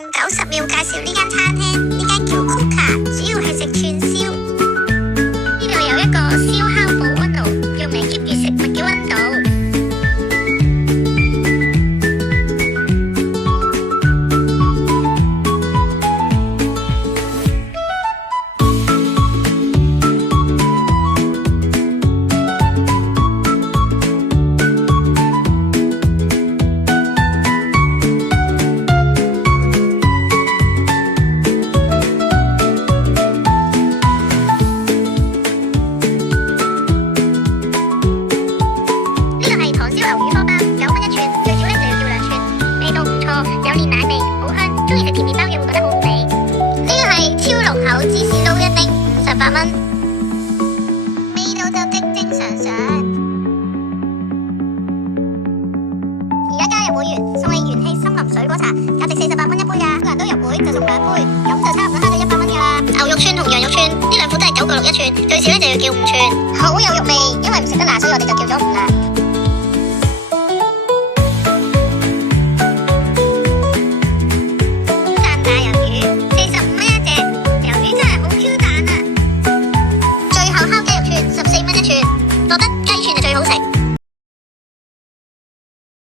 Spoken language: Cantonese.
用90秒介紹呢間餐廳，呢間叫 Cooker， 主要係食串燒。呢度有一個燒烤保溫爐，用嚟 keep 住食物嘅溫度。有煉奶味，好香，鍾意食甜麵包嘅會覺得好好味。呢個係超濃厚芝士撈一丁，58蚊，味道就正正常常。而家加入會員，送你元氣森林水果茶，價值48蚊一杯㗎，個人都入會就送2杯，咁就差唔多慳咗100蚊㗎啦。牛肉串同羊肉串，呢兩款都係9個6一串，最少咧就要叫5串，好有肉味，因為唔食得辣，所以我哋就叫咗5啦。